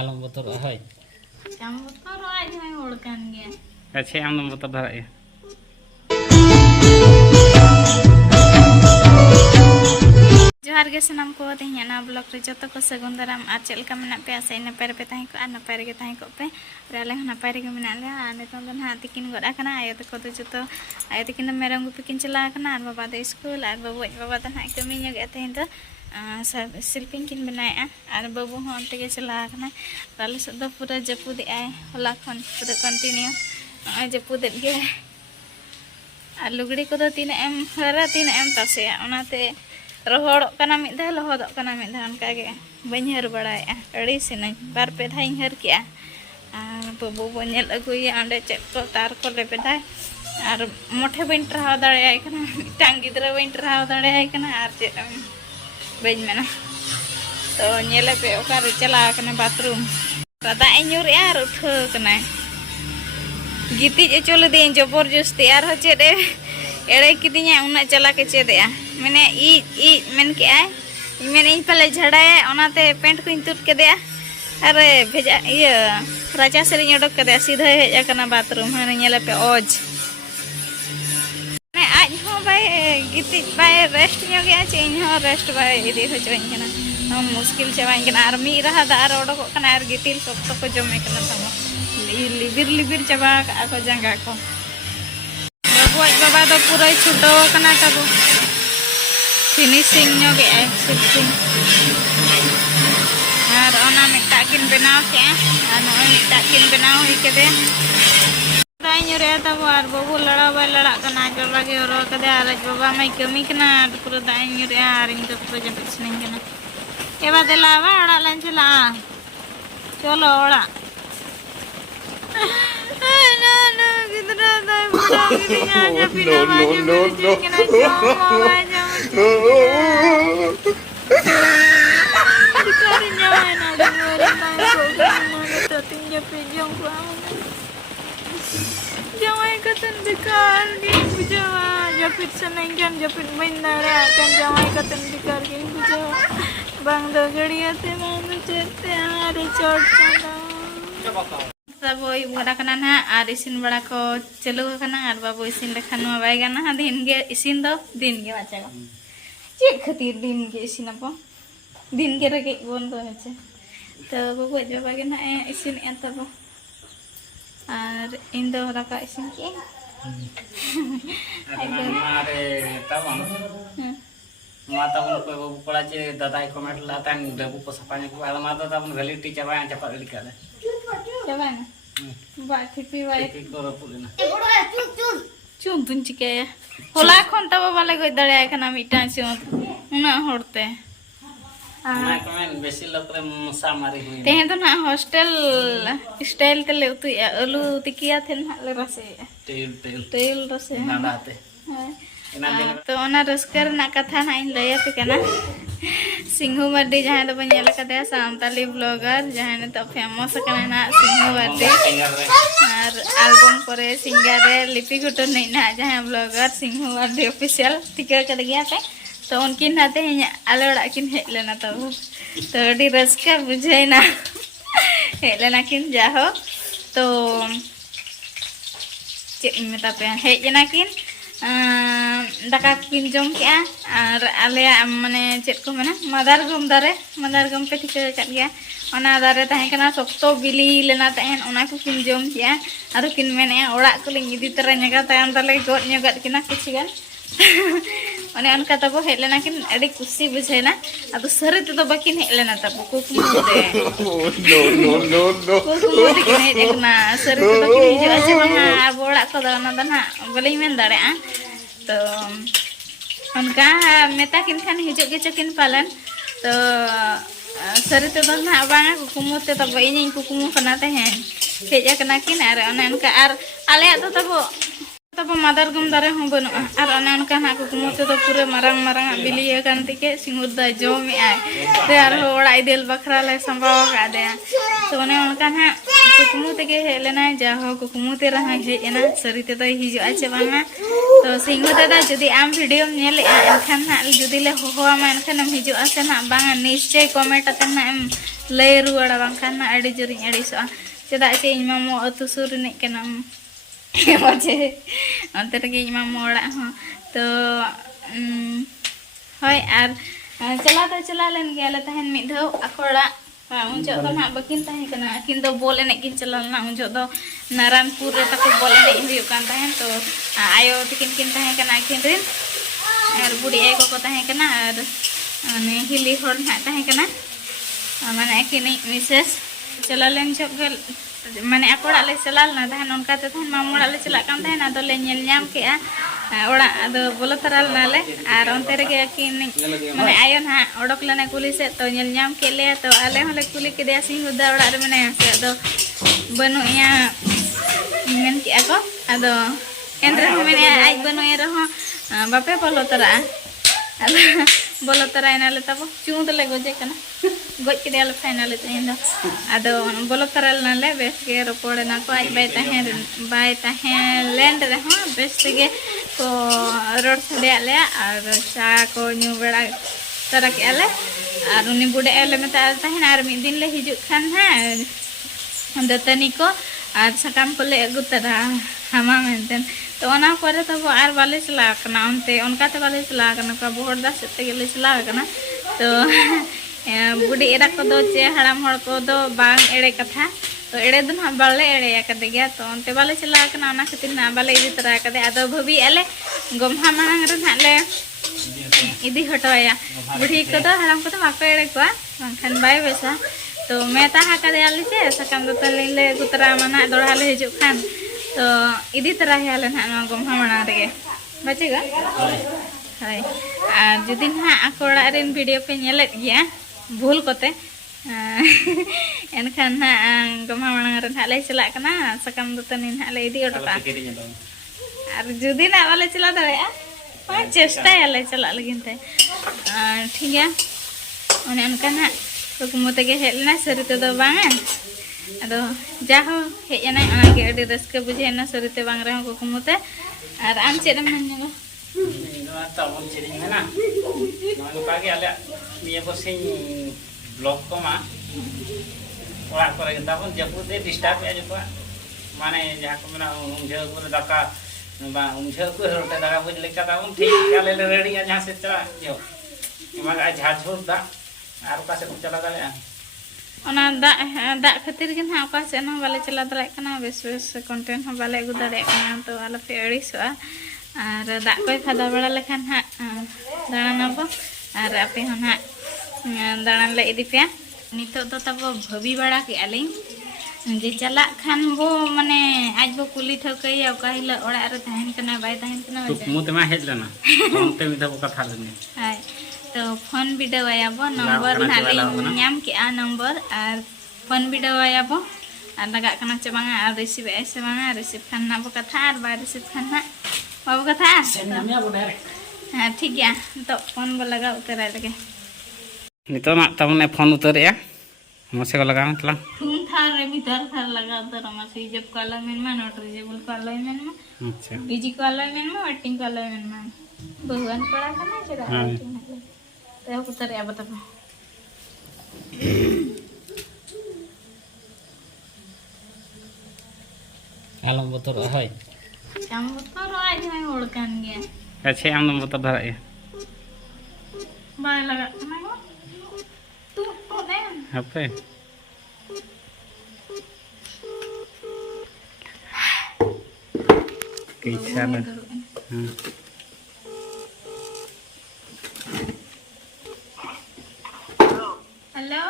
आलम बतर है हम तो रोज में ओड़कन गया अच्छा आम बतर धरा जोहार गे सनाम को तेना ब्लॉग रे जो को सगुन दाराम और चलका मेना पे आसे नपाय रे पे ताही को नपाय रे ताही को पे आले नपाय रे मेना ले आ नितों दो ना तिकिन गड आकना आयो तको तो जतो आयो तिकिन मेरम गुपी किन चला आकना और बाबा दो स्कूल और बाबा तो ना कमी ᱧᱚᱜ ᱜᱮ तेन तो शिल्पिंग किन बनाया और बाबू हों अंते के चला आकना ताले से दो पूरा जपुद आए होला खन पूरा कंटिन्यू जपुद गे और लुगड़ी को तो तीन एम हरा तीन एम तसे ओनाते रोहड़ों कना मिद धा लहदों कना मिद धा उनका के बन हर बड़ाया अड़ी सिन बार पे धाई हर किया बाबू बनेल अगुया अंडे चेक को तार को ले बेदा और मोठे बन ट्राव दाड़े कना मिटांग गिद्रा बन ट्राव दाड़े कना और चे बन मेना तो नेले पे ओकार चला कना बाथरूम दादा इन्यूर यार उठ कना गीती चले दे जबरदस्ती और चेदे एड़े किदिया उना चला के चेदे मैंने ई मेन के आए मैंने पहले झड़ाए ओनाते पेंट को तुद के दे अरे भेजा ये राजा से उडक के सीधा हेजना बाथरूम हाँ पे ओज मैं आज हो भाई गीती भाई रेस्ट चे इन रेस्ट भाई इदी हचोना हम मुश्किल चाबाइन और मी रहा दार उडकोना और गितिल सख्त को जमे तम लिबिर लिबिर चाबा को जांगा को बाबू बाबा तो पूरा छुटोना तब फिनिशिंग शिल्पिंग और ओना मिटा किन बनाव के और नय मिटा किन बनाव हुई के दे ताई रे तब और बाबू लड़ा बाय लड़ा कना जला के और कदे और बाबा मैं कमी कना पूरा दाई रे और इन तो पूरा जब स्निंग कना ए बा देला बा ओड़ा लन चला चलो ओड़ा no कितना दाई पूरा गिरिया जब बिना Jangan katan dikar gini bujawa, japit senengkan japit bendara kan jangan katan dikar gini bujawa, bang dogeri ate bang cete hari chort chanda. सब इब बड़ा कना ना और इसिन बड़ा को चलू कना और बाबू इसिन लेखान बाय गाना दिन गे इसिन दो दिन गे बाचा को चेक खातिर दिन गे इसिन अपो दिन गे रगे बंद होचे तो बाबू बाबा गे ना इसिन ए तब और इन दो रका इसिन के अरे तब माता बन को बाबू पड़ा चे दादा कमेंट लाता बाबू को सपाने को आला माता तब वैलिडिटी चाबाया चपा गली काले Coba Mbak Tipi baik. Cuntun cike ya. Hola konta baba lagi dari ayah mitan cunt. Una horte. Nah kemarin besi lokre musa mari hui. Tehen tuh na hostel style tele utu ya. Elu tikia ten le rase. Tail rase. Nada te. तो ओना रस्कर ना कथा ना इन लया पे कना सिंहू मर्दी जहां तो बनेल कदे सांताली ब्लॉगर जहां ने तो फेमस कना ना सिंहू मर्दी और एल्बम करे सिंगर लिपि गुटन नहीं ना जहां ब्लॉगर सिंहू मर्दी ऑफिशियल टिकर कर गया पे तो उनकी नाते अलड़ा किन हेज लेना तो अडी रस्कर बुझाई ना हेज लेना किन जाहो तो चेक मेता पे हेज ना किन दाका किन जम के और आले माने चेक को मेना मदारगम पे ठिका कर गया ओना दारे ताहे कना सख्तो बिली लेना ताहेन ओना को किन जम के और किन मेने ओड़ा को लिंग इदी तरह नगा तायम तले गोद नगत किना किछिगन ओने अनका तब हेज लेना किन अडी खुशी बुझेना अब सरे तो बाकिन हेज लेना तब कुकुम दे नो कुकुम दे किन हेज एकना सरे तो बाकिन हिजो आछे बंगा बोड़ा को दाना दाना बोले मेन दाड़े तो उनका मेता किन खान हिजो के चकिन पालन तो सरे तो ना बांगा कुकुम ते तब इᱧ कुकुम कना तहेन हेज कना किन और ओने उनका और आले तब मदारगम दारे हों बनु और ओने उनका ना कुकुम ते तो पूरे मारंग मारंग बिली कान तिके सिंगुर दा जमे आय ते और ओड़ा इदेल बखरा ले संभाव का दे तो ओने उनका ना कुकमु तेगे हेलेना जाहो कुकमु ते रहा हेजना सरी ते तो हिजो आचे बांगा तो सिंगो दादा जदि आम वीडियो नेले एनखान ना जदि ले होवा मा एनखान हिजो आसे ना बांगा निश्चय कमेंट अते ना एम लय रुवाड़ा बांखान ना अड़ी जोरी अड़ीसो चेदा चे इन मामो अतु सुर ने केना मजे अंते रे इन मामो ओड़ा हो तो होय आर चला लेन गेले तहन मिद धो अकोड़ा उन जो तो ना बकिन तहे कना किन दो बोल एने किन चला ना उन जो दो नारायणपुर रे तक बोल एने हुयो कान तहन तो आयो तिकिन किन तहे कना किन रिन आर बुढ़ी आय को तहे कना आर माने हिली होर ना तहे कना माने किन मिसेस चला लेन जो गेल माने अकोड़ा ले चलाल ना तहन उनका ते तहन मामोड़ा ले चला कान तहन आदो ले नेल ᱧᱟᱢ केआ ओड़ा आदो बोलो तराल नाले आर ओंते रे किन माने आयो ना ओडक लेने कुली से तो नेल ᱧᱟᱢ के ले तो आले होले कुली के दिया सिंह उदा ओड़ा रे माने से आदो बनु या मेन के ako आदो एंद्र माने आज बनु ए रहो बापे बोलो तरा आदो बोलो तरा नाले तब चूंद ले गोजे कना गोज के दिया फाइनल ते आदो बोलो तराल नाले बेस के रोपड़े ना को आज बाय तहे लैंड रे हो बेस के को रोड से आले और चा को न्यू बेड़ा तरा के आले और उनी बुडे आले मता तहन आर मी दिन ले हिजु खान है दतनी को और सकाम को ले अगु तरा हमा मेंटेन तो ओना करे तो आर बाले चला कना उनते उनका ते बाले चला कना का बोहर दा सते गेले चला कना तो बुडी एरा को दो चे हराम हड़ को दो बांग एड़े कथा तो एड़े दन बाले एड़े कदे गया तो उनते बाले चला कना ओना खातिर ना बाले इदी तरा कदे आदो भबी आले गोमहा मांग रे नाले इदी हटवाया बुढ़ी को तो हराम को तो बाको एड़े को बांखान बाय बेसा तो मैं ताहा कदे आली से सकाम दो तले ले गुतरा मना दोड़ा ले हिजु खान तो इदी तरह है आले ना गोमहा मना रे बचेगा हाय आ जदि ना अकोड़ा रेन वीडियो पे नेलेत गया भूल कोते एनखान ना गोमहा मना रे हाले चला कना सकाम दो तने हाले इदी ओटका और जदि ना वाले चला दरेया पांच चेष्टा आले चला लगिन ते ठीक है ओने अनका ना कुकमु तेगे हेलना सरिते दो बांगा अदो जाहो हेजना ओनागे अडी रस्के बुझेना सरिते बांग रहो कुकमुते और आम चेदम मननेला इनवा तबन चेरिन मेना मानु कागे आले मिया बसिन ब्लॉग को मा ओड़ा करे ताबन जपुते डिस्टर्ब या जको माने जहा को मेना उंझे को दाका बा उंझे को रोटे दाका बुझ लेका ताबन ठीक आले रेडी आ जहां से चला जो इमा आज झाझुर दा आर का से चला दाले ओना दा खातिर के ना का से ना वाले चला दरे कना बेस कंटेंट हम वाले गु दरे कना तो आला पे अड़ीसो और दा कोई खादा बड़ा लेखान हा दाना बो और आपे हना दाना ले इदी पे नितो तो तब भबी बड़ा के आलिन जे चला खान बो माने आज बो कुली ठकैया काहिला ओड़ा रे तहन कना बाय तहन कना मुते मा हेज लेना उनते मिदा को कथा लेने हाय तो फोन वीडियो आयाबो नंबर नाले नाम के आ नंबर और फोन वीडियो आयाबो और लगा कना चे बांगा और रिसीव ऐसे बांगा रिसीव खान ना बो कथा और बाय रिसीव खान ना बाबू कथा से नामिया बो डायरेक्ट हां ठीक है तो फोन बो लगा उतरा लगे नितो ना तमने फोन उतरेया मसे को लगा मतलब तुम थार रे भीतर थार लगा उतर मसे जब कॉल में नोट रिजेबल कॉल में अच्छा बीजी कॉल में वेटिंग कॉल में भगवान पड़ा कना चला तो उतर या बता आलम बतर होय हम बतर आज मैं ओळकान गया अच्छा आम बतर धरा है बाय लगा ना तू तो दे हपे कैसा ना हां हेलो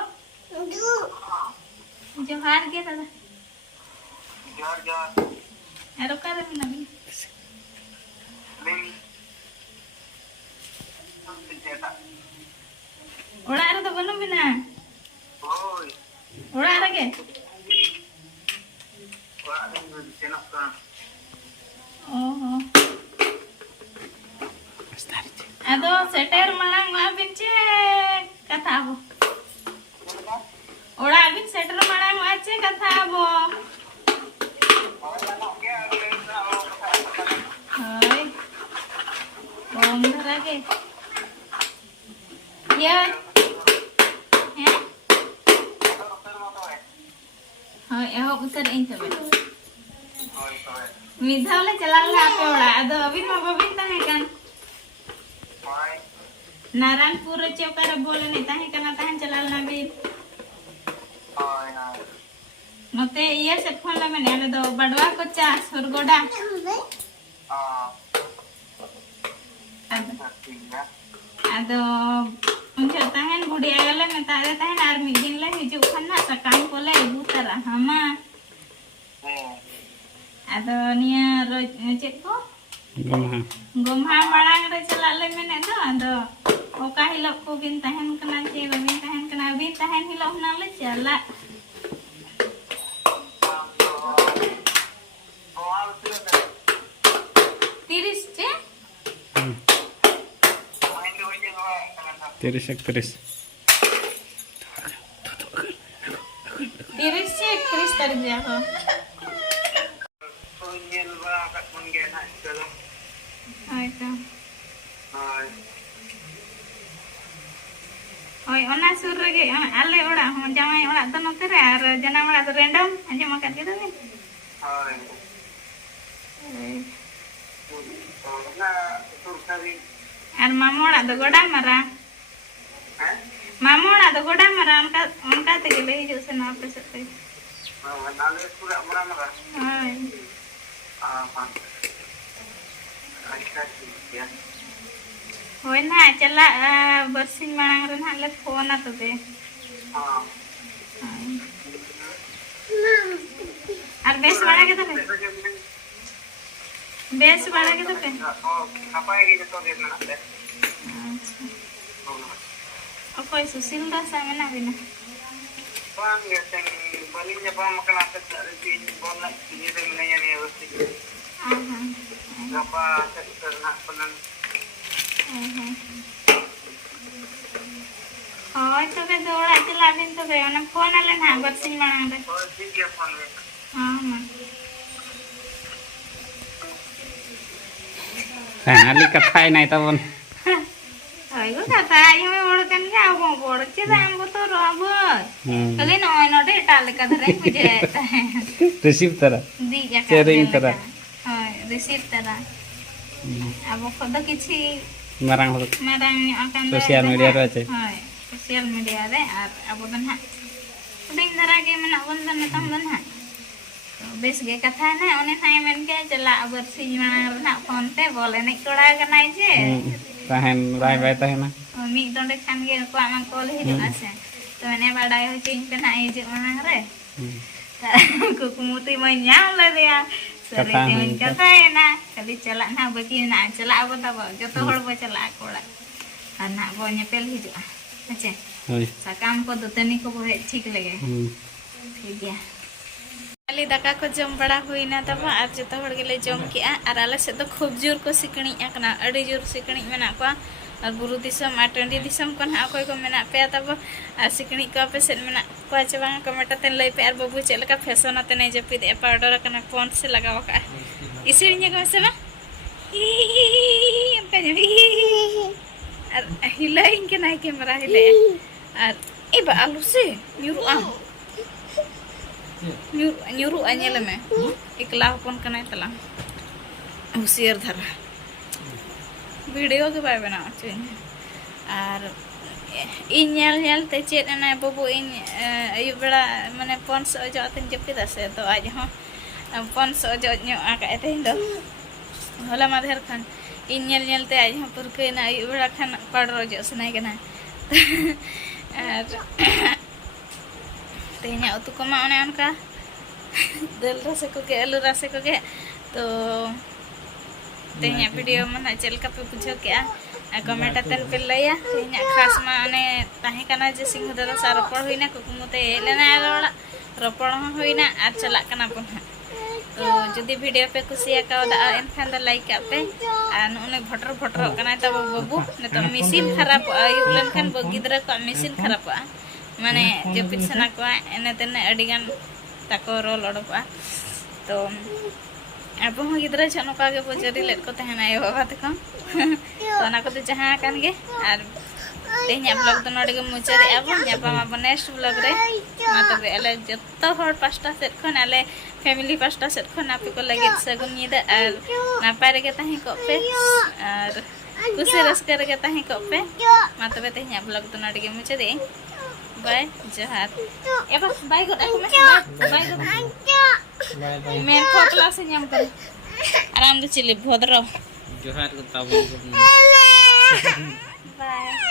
जोहार के दादा जोहार एरो करे ना भी ओड़ा रे तो बनो बिना ओय ओड़ा रे के ओड़ा रे सेनक का ओहो आदो सेटर मांग मा बिनचे कथा हो ओड़ा बिन सेटर मांग मा चे कथा हो एहब उतर इन तबे होय होय मिधाव ले चला ला पे ओड़ा अदो अभी मा बबिन ताहे कान होय नारायणपुर चौकार बोले नहीं ताहे कना ताहे चला ना भी होय होय नते ये से फोन ला में ने दो बडवा को चा सुरगोडा हां अदो ठीक है अदो उनके ताहन बुढ़ी आगले में तारे ताहन आर मी दिन ले हिजु खन्ना सकाम कोले बुतरा हमा अदो निया रोज चेक को गोमहा मांग रे चला ले में ने दो अदो ओका हिलो को बिन ताहन कना चे बिन ताहन कना बिन ताहन हिलो ना ले चला तिरिस चे 30 तिरिस चे 31 तारीख जा हो आइता ओय ओना सुर रगे आले ओड़ा हो जामाई ओड़ा तो नते रे आर जना ओड़ा तो रैंडम अंजमा कर के दे हाय ना सुरसरी आर मामोड़ा तो गोडा मारा हैं मामोड़ा तो गोडा मारा उनका ते गेले हिजु से ना पे सकते नाले पूरा मरा मरा हाय हां अच्छा ठीक है होय ना चला बरसिन मांग रे ना ले फोन आ तबे हां आर बेस बड़ा के तबे बेस बड़ा के तबे apa yang kita lihat nanti? ओकोय सुशील दास आमेना बिना Bang, ya yang balinya bang makan apa dari sini bola ini dengan yang ini pasti. Berapa sektor nak penan? होय तबे दोड़ा चला बिन तबे ओना फोन आले ना बरसिन मांग रे Oh, sini dia phone ni. हां हां Ali kathay nai tabon होय गो कथा आइ हमें बड़ कन के आउ को बड़ के दाम को तो रहब कले नय नडे टाले का धरे मुझे receive tara दी जा Sharing tara. होय रिसीव तरा अब खुद किछि marang hol मारांग अकन Social media रे ache. होय सोशल मीडिया रे आर अब दन हा दिन धरा के मना बन दन तम दन हा बेस गे कथा ना ओने थाय मेन के चला अबर सिज मांग रे ना फोन ते बोले नै कोड़ा कनाय जे tahan rai bai tahena मी दोंडे खान गे को आमा कॉल हिजु आसे तो ने बाडाय हो चिंग पे ना हिजु मांग रे कुकुमुती मैं ᱧᱟᱢ लेदिया सरी दिन कथा है ना कभी चला ना बकी ना चला अब तब जतो हड़ बो चला कोड़ा आ ना बो नेपेल हिजु अच्छे hoi साकाम को दतनी को बो ठीक लगे ठीक गया खाली दाका को जम बड़ा हुईना तब आर जतो हड़ गेले जम किया आर आले से तो खूब जोर को सिकणी आकना अड़ी जोर सिकणी मेना को और बुरु दिसम आ टंडी दिसम कोन हा कोई को मेना पे तब आ सिकणी को पे से मेना को चबा कमेंट ते लई पे आर बबू चलका फैशन ते नै जपिद ए पाउडर कना पॉन्ट से लगाव का इसिणी को से ना पे आर हिलाइन के नाइ कैमरा हिले आर ए बा आलू से न्यूरु आ न्यूरु अनेल में एकला अपन कना तला हुसियर धरा वीडियो के बाय बना चाहिए और इन नेल ते चेत ना बबू इन अयु बड़ा माने 500 जो तन जपिदा से तो आज हो 500 जो न्यो आका ते दो होला माधर खान इन नेल ते आज हो पुरके ना अयु बड़ा खान पाउडर जो सनाय कना और ते냐 उतु को मा ओने उनका दल रसे को के आलू रसे को के तो ते냐 वीडियो मन चलका पे पूछो क्या कमेंट तन पे लया ते냐 खास मा ओने ताहे कना जे सिंह दादा सा रपड़ होइना कुकुमुते लेना रोड़ा रपड़ होइना आ चला कना पन तो जदी वीडियो पे कुसिया का दा एनखान दा लाइक पे आ ओने भटर भटर कना तब बबू ने तो मशीन खराब आयु लेनखान बगिद्रा को मशीन खराब माने जो पिछना को एने तेने अडिगान ताको रोल ओडपा तो अब हम गिद्रा छनका के पोचरी लेट को तहना ए बाबा तक तो ना को जहां कान गे are tehnya vlog tuh node ke mucari abon nyapa ma next vlog re ma tobe ale jotto hor pasta set khon ale family pasta set khon ape ko lagi sagun nyida ar napare ke tahi ko pe ar kusi raska re ke tahi ko pe ma tobe tehnya vlog tuh node ke mucari bye johar ya pas bye god aku mas bye god men ko kelas nyam kan aram de chili bhodro Johar ko tabu bye